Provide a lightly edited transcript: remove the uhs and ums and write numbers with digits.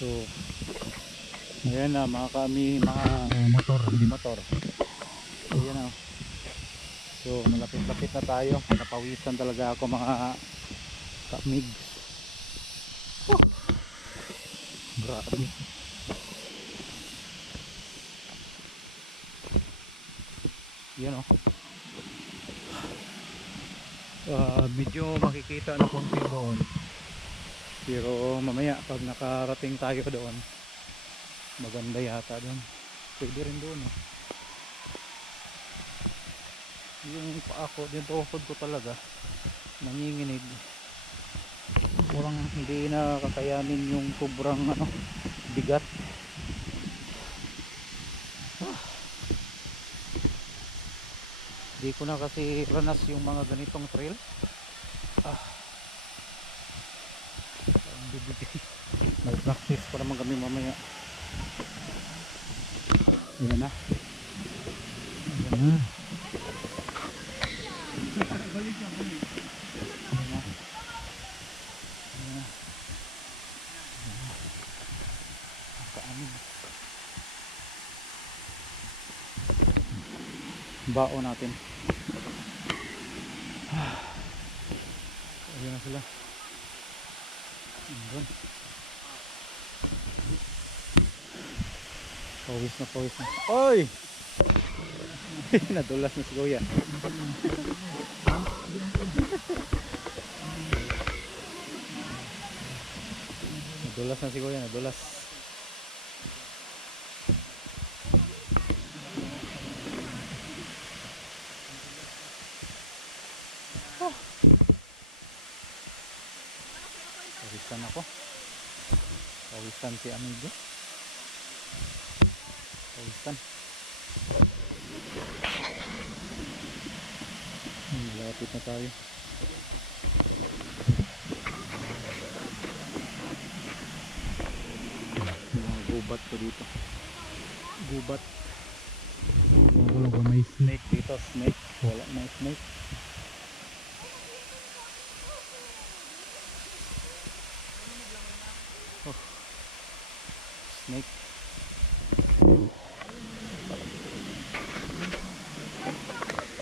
So ayan na mga kami, mga motor, hindi motor. Ayan na. So malapit-lapit na tayo. Napawisan talaga ako mga kamig. Grabe. Yan o. Medyo makikita na konti doon. Pero mamaya pag nakarating tayo doon, maganda yata doon. Pwede rin doon o. Yung paa ko, yung tuhod ko talaga nanginginig. Kurang hindi na kakayanin yung sobrang bigat. Hindi ko na kasi ranas yung mga ganitong trail. Parang bibigay. May practice pa naman kami mamaya. Yan na. Yan na. Balik na, balik. Yan na. Yan na. Kaamin. Bao natin. Ayan na sila. Ayan. Pawis na, pawis na. Oy! Nadulas na si Kuya. Nadulas na si Kuya, nadulas. Pawisan ako. Pawisan si amigo. Pawisan. Malapit na tayo. Mga gubat ko dito. Gubat. May snake dito. Snake. Wala na snake. Oh. Snake.